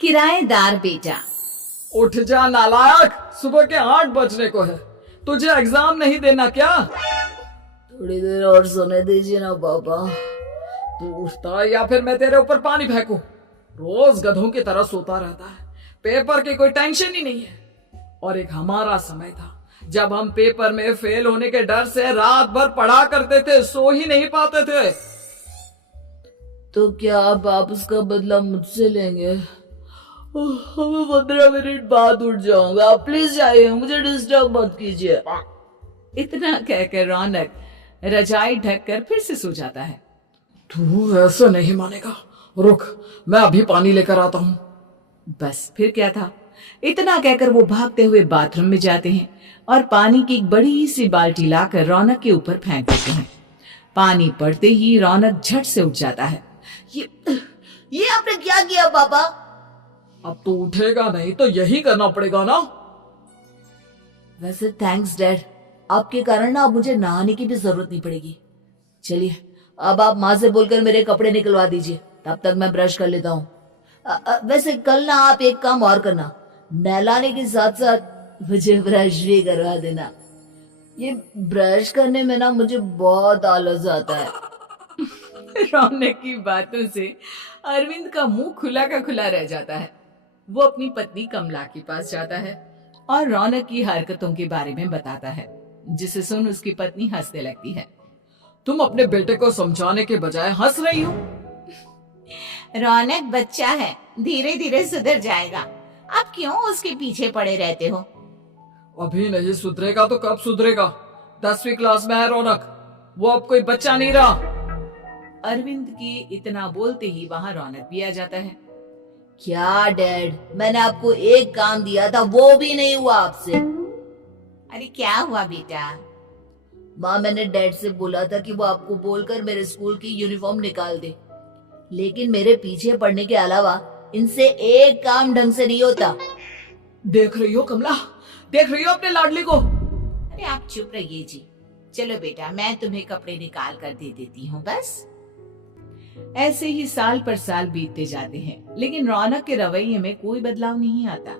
किराएदार बेटा। उठ जा नालायक, सुबह के 8 बजने को है। तुझे एग्जाम नहीं देना क्या? थोड़ी देर और सोने दीजिए ना पापा। तू उठता या फिर मैं तेरे ऊपर पानी फेंकूं? रोज गधों की तरह सोता रहता है। पेपर की कोई टेंशन ही नहीं है। और एक हमारा समय था जब हम पेपर में फेल होने के डर से रात भर पढ़ा करते थे, सो ही नहीं पाते थे। तो क्या आप उसका बदला मुझसे लेंगे? मैं 15 मिनट बाद उठ जाऊंगा, आप प्लीज जाइए, मुझे डिस्टर्ब मत कीजिए। इतना कहकर रौनक रजाई ढककर फिर से सो जाता है। तू ऐसे नहीं मानेगा, रुक मैं अभी पानी लेकर आता हूँ। बस फिर क्या था, इतना कहकर वो भागते हुए बाथरूम में जाते हैं और पानी की एक बड़ी सी बाल्टी लाकर रौनक के ऊपर फेंक देते हैं। पानी पड़ते ही रौनक झट से उठ जाता है। ये आपने क्या किया पापा? अब तू उठेगा नहीं तो यही करना पड़ेगा ना। वैसे थैंक्स डैड, आपके कारण ना अब मुझे नहाने की भी जरूरत नहीं पड़ेगी। चलिए अब आप माँ से बोलकर मेरे कपड़े निकलवा दीजिए, तब तक मैं ब्रश कर लेता हूँ। वैसे कल ना आप एक काम और करना, नहलाने के साथ साथ मुझे ब्रश भी करवा देना। ये ब्रश करने में ना मुझे बहुत आलस आता है। रौनक की बातों से अरविंद का मुंह खुला का खुला रह जाता है। वो अपनी पत्नी कमला के पास जाता है और रौनक की हरकतों के बारे में बताता है, जिसे सुन उसकी पत्नी हंसने लगती है। तुम अपने बेटे को समझाने के बजाय हंस रही हो। रौनक बच्चा है, धीरे धीरे सुधर जाएगा। आप क्यों उसके पीछे पड़े रहते हो? अभी नहीं सुधरेगा तो कब सुधरेगा? 10वीं क्लास में है रौनक, वो अब कोई बच्चा नहीं रहा। अरविंद की इतना बोलते ही वहाँ रौनक भी आ जाता है। क्या डैड, मैंने आपको एक काम दिया था, वो भी नहीं हुआ आपसे। अरे क्या हुआ बेटा? माँ, मैंने डैड से बोला था कि वो आपको बोलकर मेरे स्कूल की यूनिफॉर्म निकाल दे, लेकिन मेरे पीछे पड़ने के अलावा इनसे एक काम ढंग से नहीं होता। देख रही हो कमला, देख रही हो अपने लाडली को? अरे आप चुप रहिए जी। चलो बेटा, मैं तुम्हें कपड़े निकाल कर दे देती हूँ। बस ऐसे ही साल पर साल बीतते जाते हैं, लेकिन रौनक के रवैये में कोई बदलाव नहीं आता।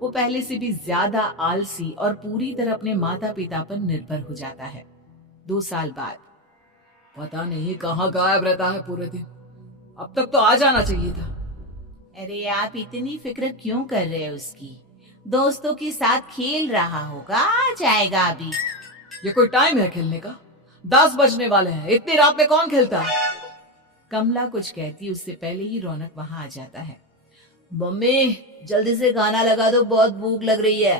वो पहले से भी ज्यादा आलसी और पूरी तरह अपने माता पिता पर निर्भर हो जाता है। 2 साल बाद पता नहीं कहाँ गायब रहता है पूरे दिन। अब तक तो आ जाना चाहिए था। अरे आप इतनी फिक्र क्यों कर रहे हो उसकी? दोस्तों के साथ खेल रहा होगा, आ जाएगा अभी। ये कोई टाइम है खेलने का? 10 बजने वाले हैं, इतनी रात में कौन खेलता है? कमला कुछ कहती उससे पहले ही रौनक वहां आ जाता है। मम्मी जल्दी से खाना लगा दो, बहुत भूख लग रही है।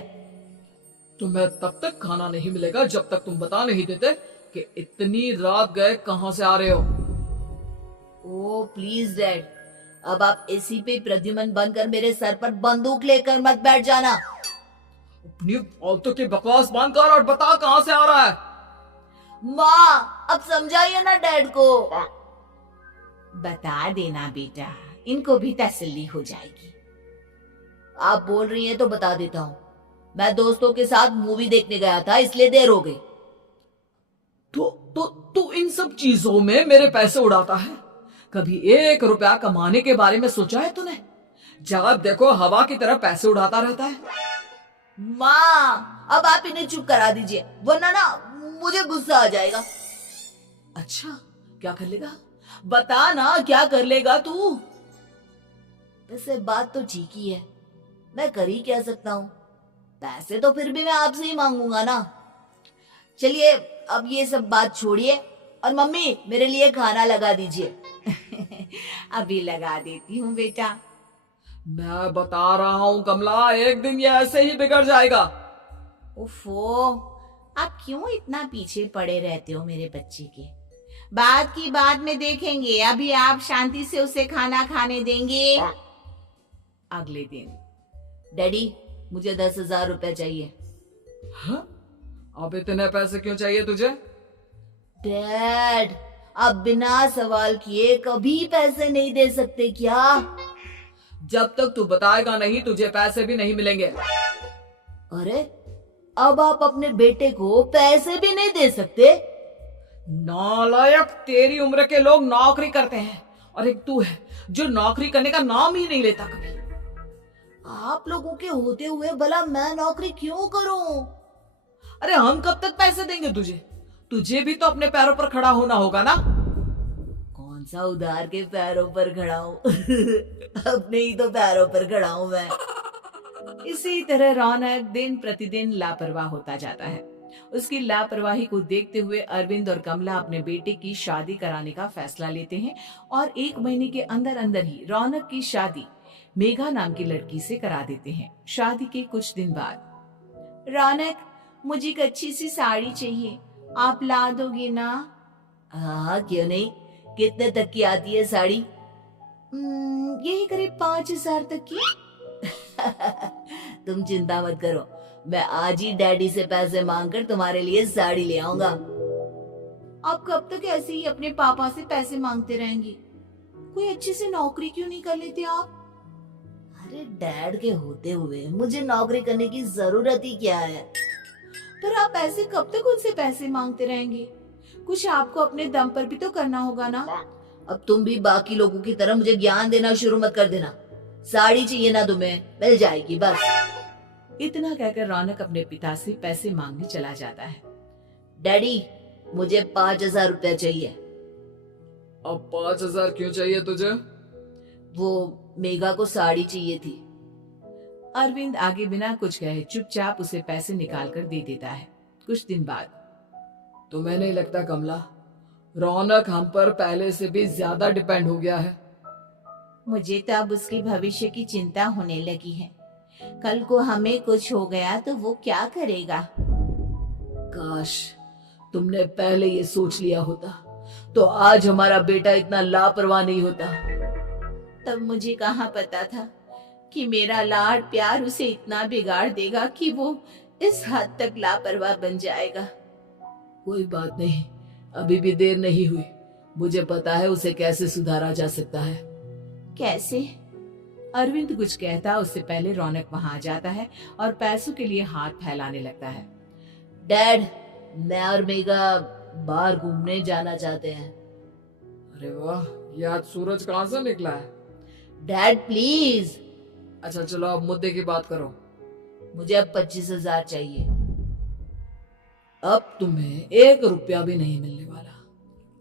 तुम्हें तब तक खाना नहीं मिलेगा जब तक तुम बता नहीं देते कि इतनी रात गए कहाँ से आ रहे हो। ओ प्लीज डैड, अब आप एसी पे प्रद्युमन बनकर मेरे सर पर बंदूक लेकर मत बैठ जाना। अपनी फालतू की बकवास बंद कर और बता कहाँ से आ रहा है। माँ अब समझाइए ना डैड को। बता देना बेटा, इनको भी तसल्ली हो जाएगी। आप बोल रही हैं तो बता देता हूँ, मैं दोस्तों के साथ मूवी देखने गया था, इसलिए देर हो गई। तो इन सब चीजों में मेरे पैसे उड़ाता है। कभी 1 रुपया कमाने के बारे में सोचा है तूने? जब देखो हवा की तरह पैसे उड़ाता रहता है। माँ अब आप इन्हें चुप करा दीजिए, वरना ना मुझे गुस्सा आ जाएगा। अच्छा क्या कर लेगा? बता ना क्या कर लेगा तू? वैसे बात तो ठीक ही है, मैं कर ही क्या सकता हूँ। पैसे तो फिर भी मैं आपसे ही मांगूंगा ना। चलिए अब ये सब बात छोड़िए और मम्मी मेरे लिए खाना लगा दीजिए। अभी लगा देती हूँ बेटा। मैं बता रहा हूँ कमला, एक दिन ये ऐसे ही बिगड़ जाएगा। उफो, आप क्यों इतना पीछे पड़े रहते हो मेरे बच्चे के? बात की बात में देखेंगे, अभी आप शांति से उसे खाना खाने देंगे। अगले दिन डैडी मुझे 10,000 रुपए चाहिए। हाँ? अब इतने पैसे क्यों चाहिए तुझे? डैड आप बिना सवाल किए कभी पैसे नहीं दे सकते क्या? जब तक तू बताएगा नहीं तुझे पैसे भी नहीं मिलेंगे। अरे अब आप अपने बेटे को पैसे भी नहीं दे सकते? नालायक, तेरी उम्र के लोग नौकरी करते हैं और एक तू है जो नौकरी करने का नाम ही नहीं लेता कभी। आप लोगों के होते हुए भला मैं नौकरी क्यों करूं? अरे हम कब तक पैसे देंगे तुझे? तुझे भी तो अपने पैरों पर खड़ा होना होगा ना। कौन सा उधार के पैरों पर खड़ा हूं? अपने ही तो पैरों पर खड़ा हूं मैं। इसी तरह रौनक दिन प्रतिदिन लापरवाह होता जाता है। उसकी लापरवाही को देखते हुए अरविंद और कमला अपने बेटे की शादी कराने का फैसला लेते हैं और 1 महीने के अंदर अंदर ही रौनक की शादी मेघा नाम की लड़की से करा देते हैं। शादी के कुछ दिन बाद, रौनक, मुझे एक अच्छी सी साड़ी चाहिए, आप ला दोगे ना? हाँ, क्यों नहीं। कितने तक की आती है साड़ी? यही करीब 5,000 तक की। तुम चिंता मत करो, मैं आज ही डैडी से पैसे मांगकर तुम्हारे लिए साड़ी ले आऊंगा। आप कब तक ऐसे ही अपने पापा से पैसे मांगते रहेंगे? कोई अच्छी सी नौकरी क्यों नहीं कर लेते आप? अरे डैड के होते हुए मुझे नौकरी करने की जरूरत ही क्या है? पर आप ऐसे कब तक उनसे पैसे मांगते रहेंगे? कुछ आपको अपने दम पर भी तो करना होगा ना। अब तुम भी बाकी लोगों की तरह मुझे ज्ञान देना शुरू मत कर देना। साड़ी चाहिए ना तुम्हें, मिल जाएगी बस। इतना कहकर रौनक अपने पिता से पैसे मांगने चला जाता है। डैडी, मुझे 5,000 रुपया चाहिए। अब 5,000 क्यों चाहिए तुझे? वो मेघा को साड़ी चाहिए थी। अरविंद आगे बिना कुछ कहे चुपचाप उसे पैसे निकाल कर दे देता है। कुछ दिन बाद, तुम्हें नहीं लगता कमला, रौनक हम पर पहले से भी ज्यादा डिपेंड हो गया है? मुझे तो अब उसके भविष्य की चिंता होने लगी है। कल को हमें कुछ हो गया तो वो क्या करेगा? काश तुमने पहले ये सोच लिया होता तो आज हमारा बेटा इतना लापरवाह नहीं होता। तब मुझे कहाँ पता था कि मेरा लाड प्यार उसे इतना बिगाड़ देगा कि वो इस हद तक लापरवाह बन जाएगा। कोई बात नहीं, अभी भी देर नहीं हुई। मुझे पता है उसे कैसे सुधारा जा सकता है। कैसे? अरविंद कुछ कहता उससे पहले रौनक वहां आ जाता है और पैसों के लिए हाथ फैलाने लगता है। डैड, मैं और मेघा बाहर घूमने जाना चाहते हैं। अरे वाह, ये आज सूरज कहाँ से निकला है? Dad please. अच्छा चलो अब मुद्दे की बात करो। मुझे अब 25,000 चाहिए। अब तुम्हें 1 रुपया भी नहीं मिलने वाला।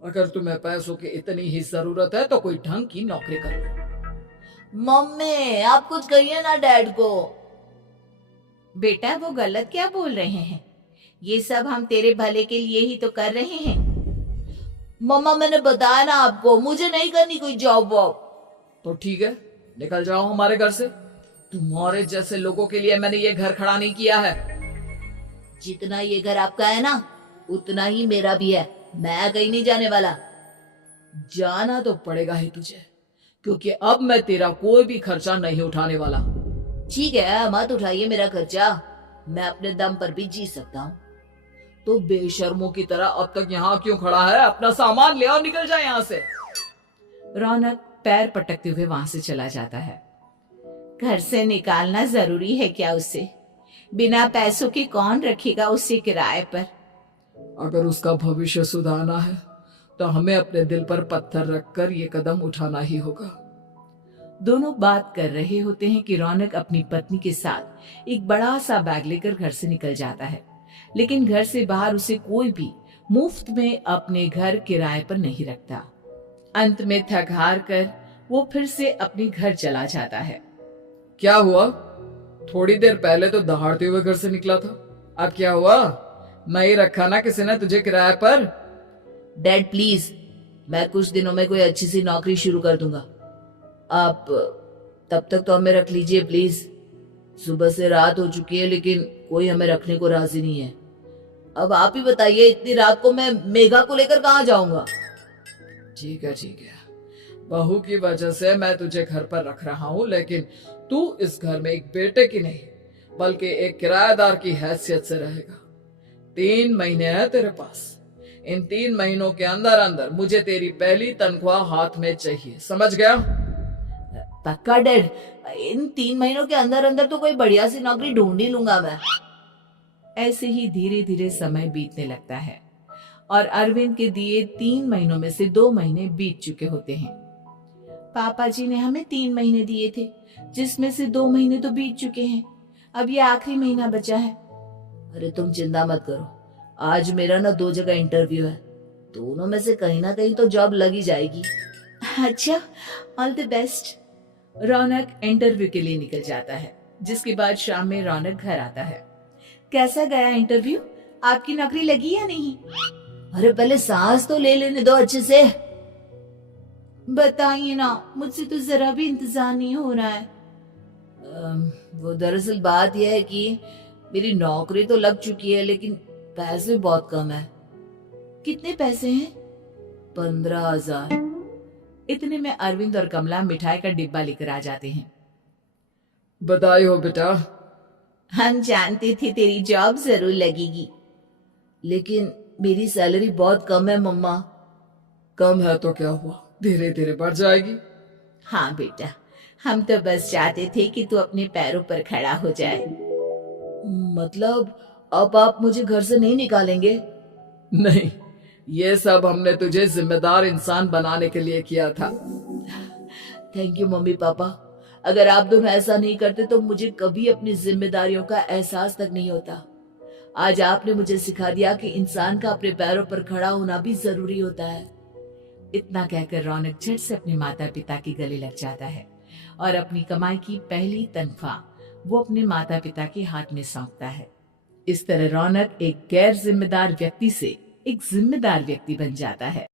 अगर तुम्हें पैसों की इतनी ही जरूरत है तो कोई ढंग की नौकरी कर लो। मम्मी, आप कुछ कहिए ना डैड को। बेटा, वो गलत क्या बोल रहे हैं? ये सब हम तेरे भले के लिए ही तो कर रहे हैं। मम्मा, मैंने बताया ना आपको, मुझे नहीं करनी कोई जॉब वॉब। तो ठीक है, निकल जाओ हमारे घर से। तुम्हारे जैसे लोगों के लिए मैंने ये घर खड़ा नहीं किया है। जितना ये घर आपका है ना, उतना ही मेरा भी है। मैं कहीं नहीं जाने वाला। जाना तो पड़ेगा ही तुझे, क्योंकि अब मैं तेरा कोई भी खर्चा नहीं उठाने वाला। ठीक है, मत उठाइए मेरा खर्चा, मैं अपने दम पर भी जी सकता हूँ। तो बेशर्मों की तरह अब तक यहाँ क्यों खड़ा है? अपना सामान ले और निकल जाए यहाँ से। रौनक पैर पटकते हुए वहां से चला जाता है। घर से निकालना जरूरी है क्या उसे? बिना पैसों के कौन रखेगा उसे किराए पर? अगर उसका भविष्य सुधारना है तो हमें अपने दिल पर पत्थर रखकर ये कदम उठाना ही होगा। दोनों बात कर रहे होते हैं कि रौनक अपनी पत्नी के साथ एक बड़ा सा बैग लेकर घर से निकल जाता है, लेकिन घर से बाहर उसे कोई भी मुफ्त में अपने घर किराए पर नहीं रखता। अंत में थक हार कर वो फिर से अपने घर चला जाता है। क्या हुआ? थोड़ी देर पहले तो दहाड़ते हुए घर से निकला था, अब क्या हुआ? नहीं रखा ना किसी ने तुझे किराए पर? डैड प्लीज, मैं कुछ दिनों में कोई अच्छी सी नौकरी शुरू कर दूंगा। आप तब तक तो हमें रख लीजिए प्लीज। सुबह से रात हो चुकी है लेकिन कोई हमें रखने को राजी नहीं है। अब आप ही बताइए, इतनी रात को मैं मेघा को लेकर कहाँ जाऊंगा? ठीक है ठीक है, बहू की वजह से मैं तुझे घर पर रख रहा हूँ, लेकिन तू इस घर में एक बेटे की नहीं बल्कि एक किराएदार की हैसियत से रहेगा। 3 महीने है तेरे पास। इन 3 महीनों के अंदर अंदर मुझे तेरी पहली तनख्वाह हाथ में चाहिए, समझ गया? पक्का डैड, इन 3 महीनों के अंदर अंदर तो कोई बढ़िया सी नौकरी ढूंढ ही लूंगा मैं। ऐसे ही धीरे धीरे समय बीतने लगता है और अरविंद के दिए 3 महीनों में से 2 महीने बीत चुके होते हैं। पापा जी ने हमें 3 महीने दिए थे, जिसमें से 2 महीने तो बीत चुके हैं। अब ये आखिरी महीना बचा है। अरे तुम चिंता मत करो, आज मेरा ना 2 जगह इंटरव्यू है, दोनों में से कहीं ना कहीं तो जॉब लगी जाएगी। अच्छा, all the best. Raunak interview के लिए निकल जाता है, जिसके बाद शाम में रौनक घर आता है। कैसा गया इंटरव्यू? आपकी नौकरी लगी या नहीं? अरे पहले सांस तो ले लेने दो अच्छे से। बताइए ना, मुझसे तो जरा भी इंतजार नहीं हो रहा है। वो दरअसल बात यह है कि मेरी नौकरी तो लग चुकी है, लेकिन पैसे बहुत कम है। कितने पैसे हैं? 15,000। इतने में अरविंद और कमला मिठाई का डिब्बा लेकर आ जाते हैं। बधाई हो बेटा। हम जानते थे तेरी जॉब जरूर लगेगी। लेकिन मेरी सैलरी बहुत कम है मम्मा। कम है तो क्या हुआ, धीरे धीरे बढ़ जाएगी। हाँ बेटा, हम तो बस चाहते थे कि तू अपने पैरों पर खड़ा हो जाए। मतलब अब आप मुझे घर से नहीं निकालेंगे? नहीं, ये सब हमने तुझे जिम्मेदार इंसान बनाने के लिए किया था। Thank you mummy papa. अगर आप दोनों ऐसा नहीं करते तो मुझे कभी अपनी जिम्मेदारियों का एहसास तक नहीं होता। आज आपने मुझे सिखा दिया कि इंसान का अपने पैरों पर खड़ा होना भी जरूरी होता है। इतना कहकर रौनक झट से अपने माता पिता के गले लग जाता है और अपनी कमाई की पहली तनख्वाह वो अपने माता पिता के हाथ में सौंपता है। इस तरह रौनक एक गैर जिम्मेदार व्यक्ति से एक जिम्मेदार व्यक्ति बन जाता है।